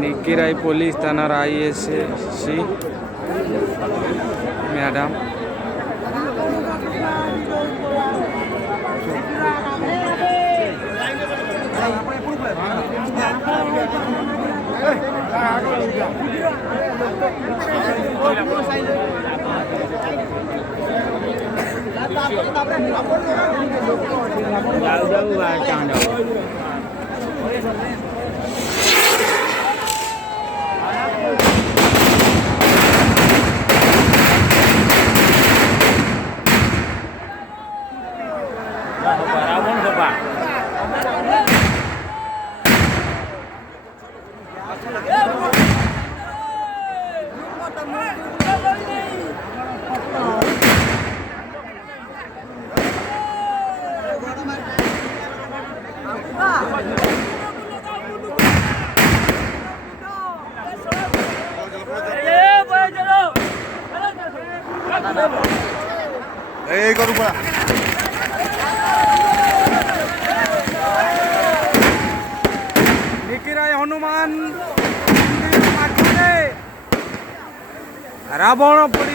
निकिराई police थाना ISC madam निकिराई Hanuman Ravan पड़ी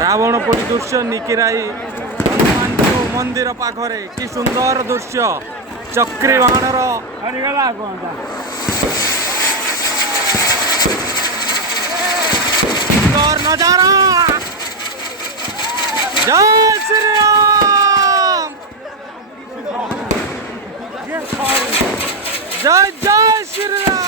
रावण पड़ी दृश्य निकिराई हनुमान मंदिर पाखरे कि सुंदर दृश्य चक्री बाणर सुंदर नजारा। जय श्री राम जय जय श्री राम।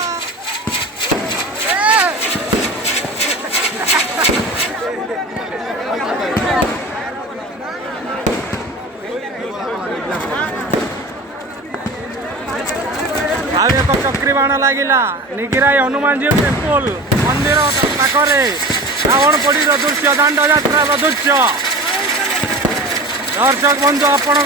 आज एक चक्री बाण लगिला निकिराई हनुमान जी टेम्पल मंदिर पाखरे रावण पड़ी दृश्य दांड यात्रा दृश्य दर्शक बंधु आपण